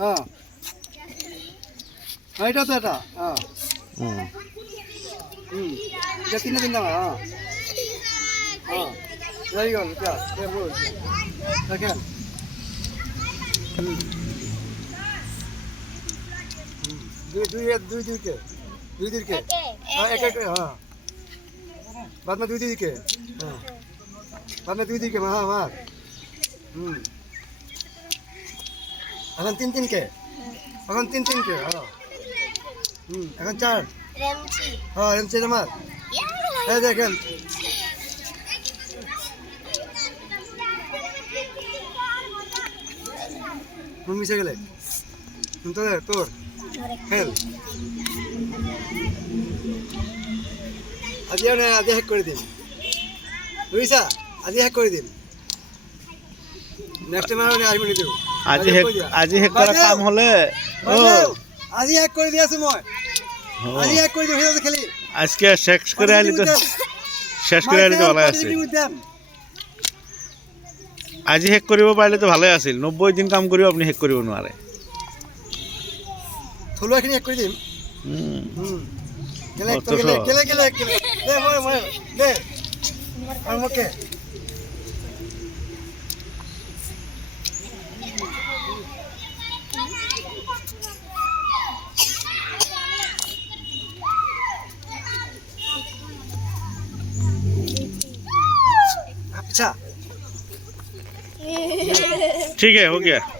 हाँ এটা তো এটা হ্যাঁ এটা 3 দিন দাও হ্যাঁ হ্যাঁ very good এটা বল দেখেন দুই के हाँ एक हाँ बाद में दुई के हाँ बाद में दुई के हाँ हाँ এখন তিন के এখন তিন के हाँ এখন 4 রেমচি हाँ रेमची जमात এই দেখেন কোন মিশে গেলে তোর খেল আজি হ্যাক করে দিন লুইসা আজি হ্যাক করে দিন নেক্সট টাইম আর আসবেন দিও আজি হ্যাক করা কাম হলে ও আজি হ্যাক করে দিয়েছি মই আজি হ্যাক করে দিও খেলি আজকে শেষ করে আইলি তো ভালো আছে আজি হ্যাক কৰিব পাৰিলে তো ভালে আছিল 90 দিন কাম কৰিব আপুনি হ্যাক কৰিব নোৱাৰে থলুৱাখিনি হ্যাক কৰি দিম কেলে দে মই দে আর মুখে अच्छा ठीक है हो गया।